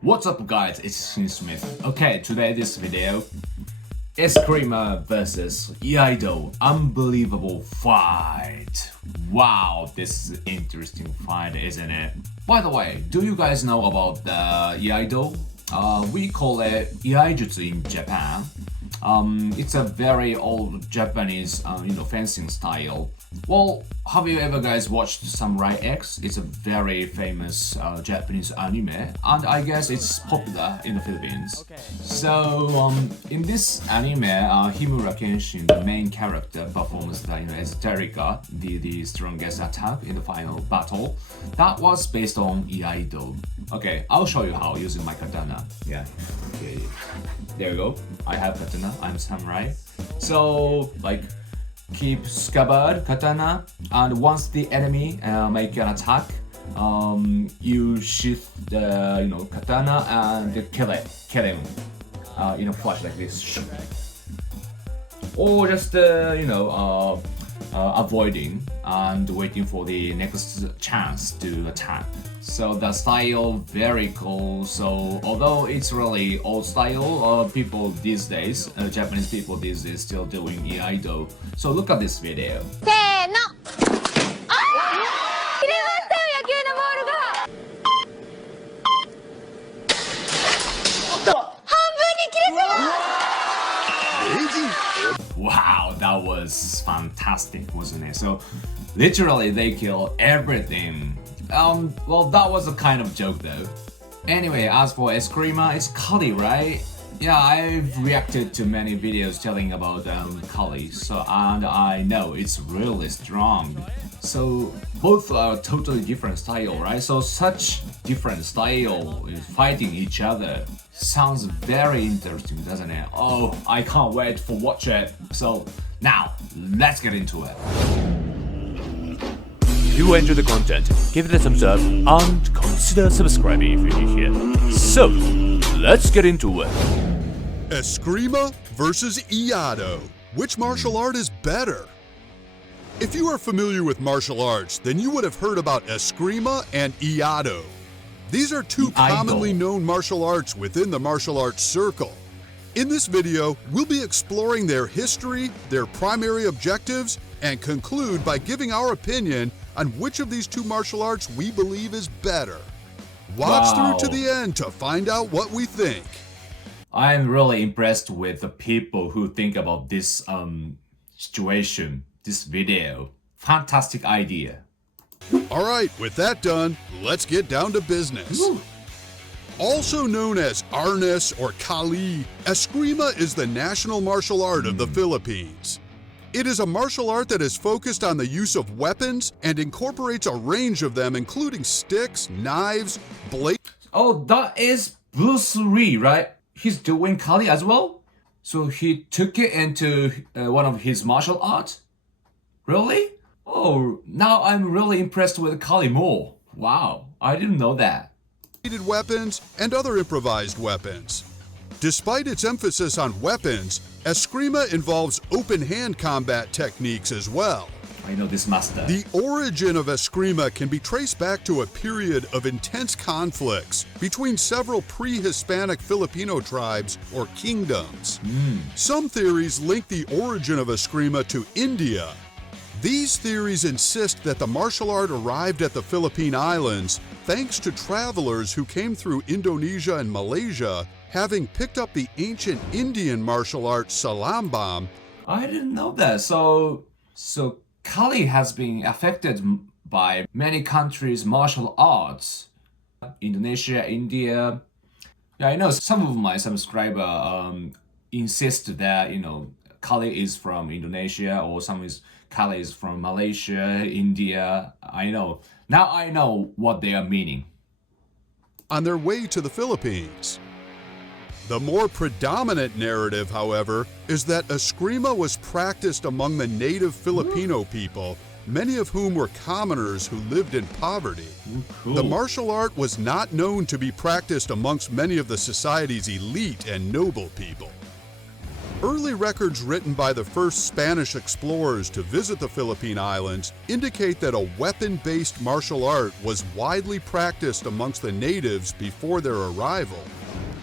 What's up guys, it's Smith. Okay, today this video, Eskrima versus Iaido. Unbelievable fight. Wow, this is an interesting fight, isn't it? By the way, do you guys know about the Iaido? We call it Iaijutsu in Japan. It's a very old Japanese, fencing style. Well, have you ever guys watched Samurai X? It's a very famous Japanese anime, and I guess it's popular in the Philippines. Okay. So, in this anime, Himura Kenshin, the main character, performs the Esoterica, the strongest attack in the final battle. That was based on Iaido. Okay, I'll show you how using my katana. Yeah. Okay. There you go. I have katana. I'm samurai. So, keep scabbard katana, and once the enemy make an attack, you shift the katana and kill him in a flash like this, or just avoiding and waiting for the next chance to attack. So the style very cool. So although it's really old style, people these days, Japanese people these days still doing Iaido. So look at this video. せーの。あー、切れましたよ、野球のボールが。半分に切れてます。 Wow, that was fantastic, wasn't it? So literally they kill everything. Well, that was a kind of joke though. Anyway, as for Eskrima, it's Kali, right? Yeah, I've reacted to many videos telling about Kali, and I know it's really strong. So both are totally different style, right? So such different style is fighting each other. Sounds very interesting, doesn't it? Oh, I can't wait for watch it. So now, let's get into it. If you enjoy the content, give it a thumbs up and consider subscribing if you're new here. So, let's get into it. Eskrima versus Iaido. Which martial art is better? If you are familiar with martial arts, then you would have heard about Eskrima and Iaido. These are two commonly known martial arts within the martial arts circle. In this video, we'll be exploring their history, their primary objectives, and conclude by giving our opinion on which of these two martial arts we believe is better. Watch through to the end to find out what we think. I'm really impressed with the people who think about this situation, this video. Fantastic idea. Alright, with that done, let's get down to business. Woo. Also known as Arnis or Kali, Eskrima is the national martial art of the Philippines. It is a martial art that is focused on the use of weapons and incorporates a range of them, including sticks, knives, blades. Oh, that is Bruce Lee, right? He's doing Kali as well? So he took it into one of his martial arts? Really? Oh, now I'm really impressed with Kali more. Wow, I didn't know that. Weapons and other improvised weapons. Despite its emphasis on weapons, Eskrima involves open hand combat techniques as well. I know this master. The origin of Eskrima can be traced back to a period of intense conflicts between several pre-Hispanic Filipino tribes or kingdoms. Some theories link the origin of Eskrima to India. These theories insist that the martial art arrived at the Philippine Islands thanks to travelers who came through Indonesia and Malaysia, having picked up the ancient Indian martial art salambam. I didn't know that. So Kali has been affected by many countries' martial arts. Indonesia, India. Yeah, I know some of my subscribers insist that Kali is from Indonesia, or Kali is from Malaysia, India. I know. Now I know what they are meaning. On their way to the Philippines. The more predominant narrative, however, is that Eskrima was practiced among the native Filipino people, many of whom were commoners who lived in poverty. Cool. The martial art was not known to be practiced amongst many of the society's elite and noble people. Early records written by the first Spanish explorers to visit the Philippine Islands indicate that a weapon-based martial art was widely practiced amongst the natives before their arrival.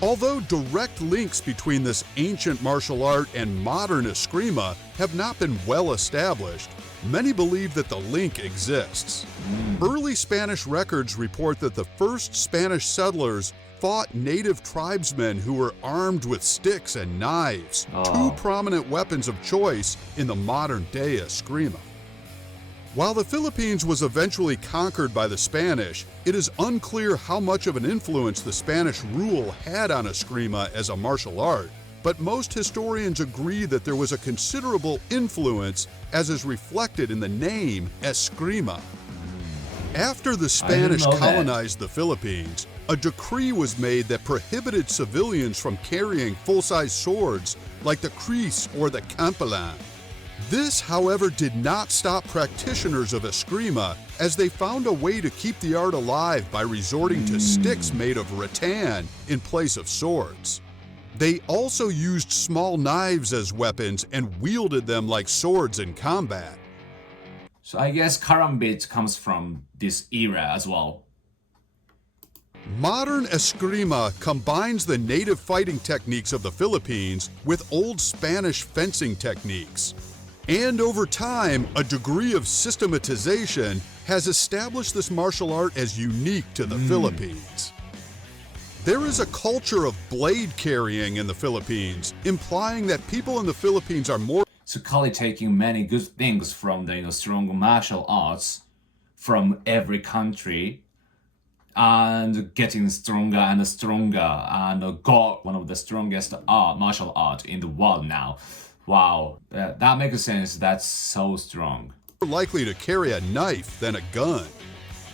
Although direct links between this ancient martial art and modern Eskrima have not been well established, many believe that the link exists. Early Spanish records report that the first Spanish settlers fought native tribesmen who were armed with sticks and knives, two prominent weapons of choice in the modern-day Eskrima. While the Philippines was eventually conquered by the Spanish, it is unclear how much of an influence the Spanish rule had on Eskrima as a martial art, but most historians agree that there was a considerable influence, as is reflected in the name Eskrima. After the Spanish colonized the Philippines, a decree was made that prohibited civilians from carrying full-size swords like the kris or the kampilan. This, however, did not stop practitioners of Eskrima, as they found a way to keep the art alive by resorting to sticks made of rattan in place of swords. They also used small knives as weapons and wielded them like swords in combat. So I guess karambit comes from this era as well. Modern Eskrima combines the native fighting techniques of the Philippines with old Spanish fencing techniques. And over time, a degree of systematization has established this martial art as unique to the Philippines. There is a culture of blade carrying in the Philippines, implying that people in the Philippines are more So Kali taking many good things from the strong martial arts from every country and getting stronger and stronger and got one of the strongest martial art in the world now. Wow, that makes sense. That's so strong. likely to carry a knife than a gun.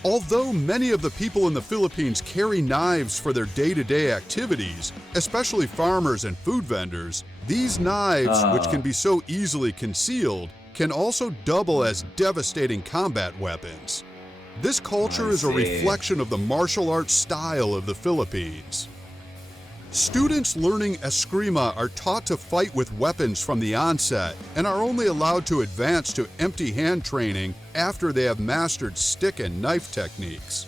Although many of the people in the Philippines carry knives for their day-to-day activities, especially farmers and food vendors, these knives, which can be so easily concealed, can also double as devastating combat weapons. This culture is a reflection of the martial arts style of the Philippines. Students learning Eskrima are taught to fight with weapons from the onset and are only allowed to advance to empty hand training after they have mastered stick and knife techniques.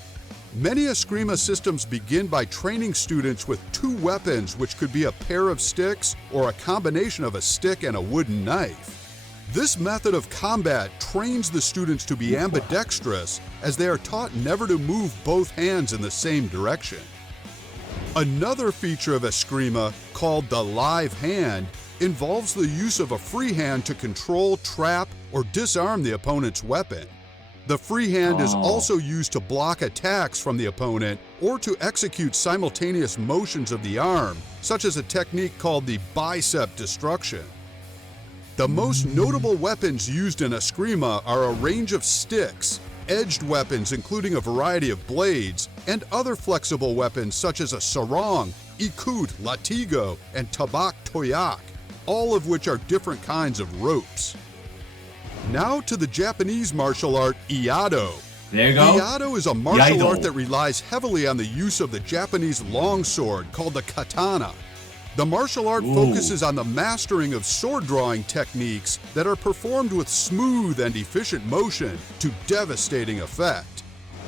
Many Eskrima systems begin by training students with two weapons, which could be a pair of sticks or a combination of a stick and a wooden knife. This method of combat trains the students to be ambidextrous, as they are taught never to move both hands in the same direction. Another feature of Eskrima, called the live hand, involves the use of a free hand to control, trap, or disarm the opponent's weapon. The free hand is also used to block attacks from the opponent or to execute simultaneous motions of the arm, such as a technique called the bicep destruction. The most notable weapons used in Eskrima are a range of sticks, edged weapons including a variety of blades, and other flexible weapons such as a sarong, ikut, latigo, and tabak toyak, all of which are different kinds of ropes. Now to the Japanese martial art Iaido. There you go. Iaido is a martial Iaido. art that relies heavily on the use of the Japanese longsword called the katana. The martial art focuses on the mastering of sword drawing techniques that are performed with smooth and efficient motion to devastating effect.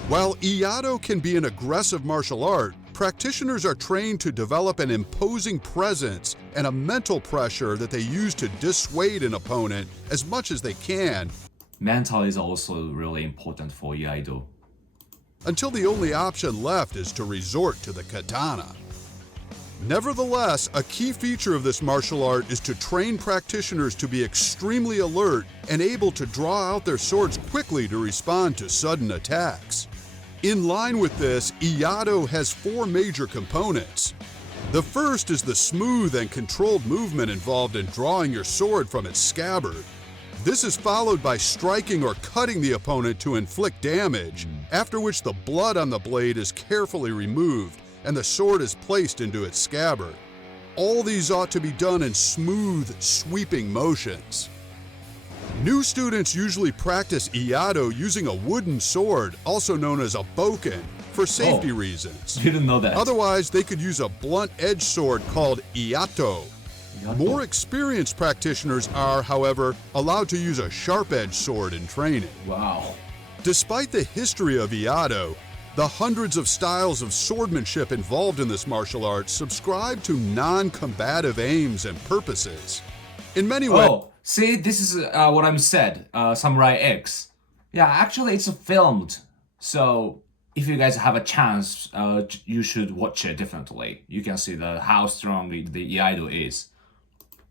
While Iaido can be an aggressive martial art, practitioners are trained to develop an imposing presence and a mental pressure that they use to dissuade an opponent as much as they can, Mental is also really important for Iaido. until the only option left is to resort to the katana. Nevertheless, a key feature of this martial art is to train practitioners to be extremely alert and able to draw out their swords quickly to respond to sudden attacks. In line with this, Iaido has four major components. The first is the smooth and controlled movement involved in drawing your sword from its scabbard. This is followed by striking or cutting the opponent to inflict damage, after which the blood on the blade is carefully removed and the sword is placed into its scabbard. All these ought to be done in smooth, sweeping motions. New students usually practice Iaido using a wooden sword, also known as a bokken, for safety reasons. Didn't know that. Otherwise, they could use a blunt-edged sword called iato. More experienced practitioners are, however, allowed to use a sharp-edged sword in training. Wow. Despite the history of Iaido, the hundreds of styles of swordmanship involved in this martial art subscribe to non-combative aims and purposes. In many ways... Oh, see, this is what I'm said, Samurai X. Yeah, actually it's filmed, so if you guys have a chance, you should watch it definitely. You can see how strong the Iaido is.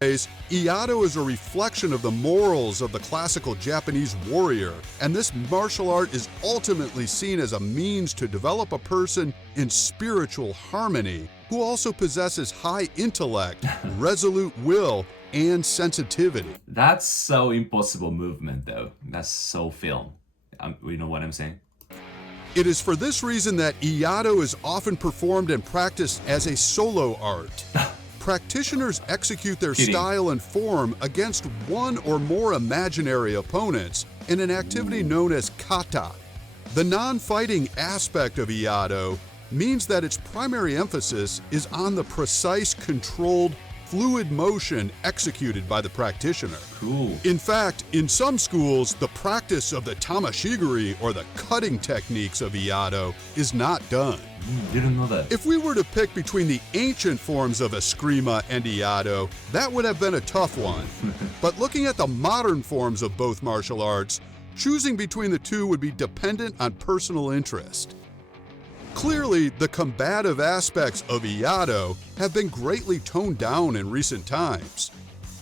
Iaido is a reflection of the morals of the classical Japanese warrior, and this martial art is ultimately seen as a means to develop a person in spiritual harmony who also possesses high intellect, resolute will, and sensitivity. That's so impossible movement though. That's so film. You know what I'm saying? It is for this reason that Iaido is often performed and practiced as a solo art. Practitioners execute their style and form against one or more imaginary opponents in an activity known as kata. The non-fighting aspect of Iaido means that its primary emphasis is on the precise, controlled, fluid motion executed by the practitioner. Cool. In fact, in some schools, the practice of the tamashigiri, or the cutting techniques of Iaido, is not done. Didn't know that. If we were to pick between the ancient forms of Eskrima and Iaido, that would have been a tough one. But looking at the modern forms of both martial arts, choosing between the two would be dependent on personal interest. Clearly, the combative aspects of Iaido have been greatly toned down in recent times.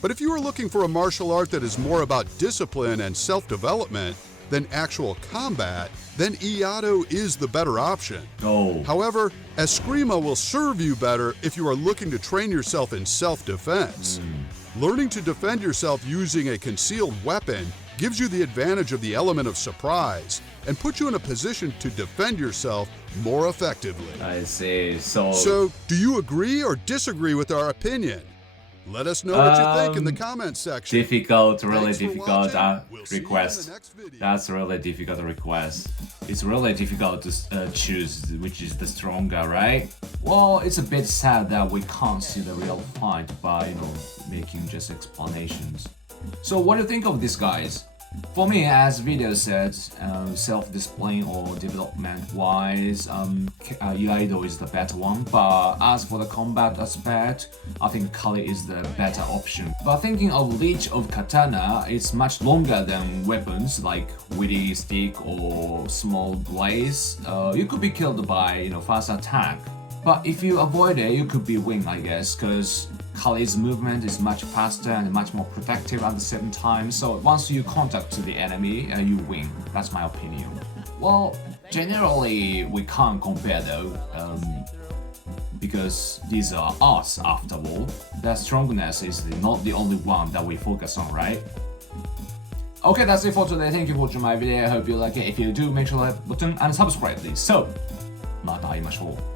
But if you are looking for a martial art that is more about discipline and self-development than actual combat, then Iaido is the better option. Oh. However, Eskrima will serve you better if you are looking to train yourself in self-defense. Learning to defend yourself using a concealed weapon gives you the advantage of the element of surprise and puts you in a position to defend yourself more effectively. I see. So, do you agree or disagree with our opinion? Let us know what you think in the comments section. Difficult, really Thanks for difficult watching. We'll see you in the request. next video. That's a really difficult request. It's really difficult to choose which is the stronger, right? Well, it's a bit sad that we can't see the real fight by, making just explanations. So what do you think of this, guys? For me, as video said, self-discipline or development-wise, Iaido is the better one. But as for the combat aspect, I think Kali is the better option. But thinking of reach of katana, it's much longer than weapons like witty stick or small blades. You could be killed by fast attack. But if you avoid it, you could be win, I guess, because Kali's movement is much faster and much more protective at the same time. So once you contact to the enemy, you win. That's my opinion. Well, generally we can't compare though, because these are arts after all. The strongness is not the only one that we focus on, right? Okay, that's it for today. Thank you for watching my video. I hope you like it. If you do, make sure to hit the button and subscribe, please. So, また会いましょう。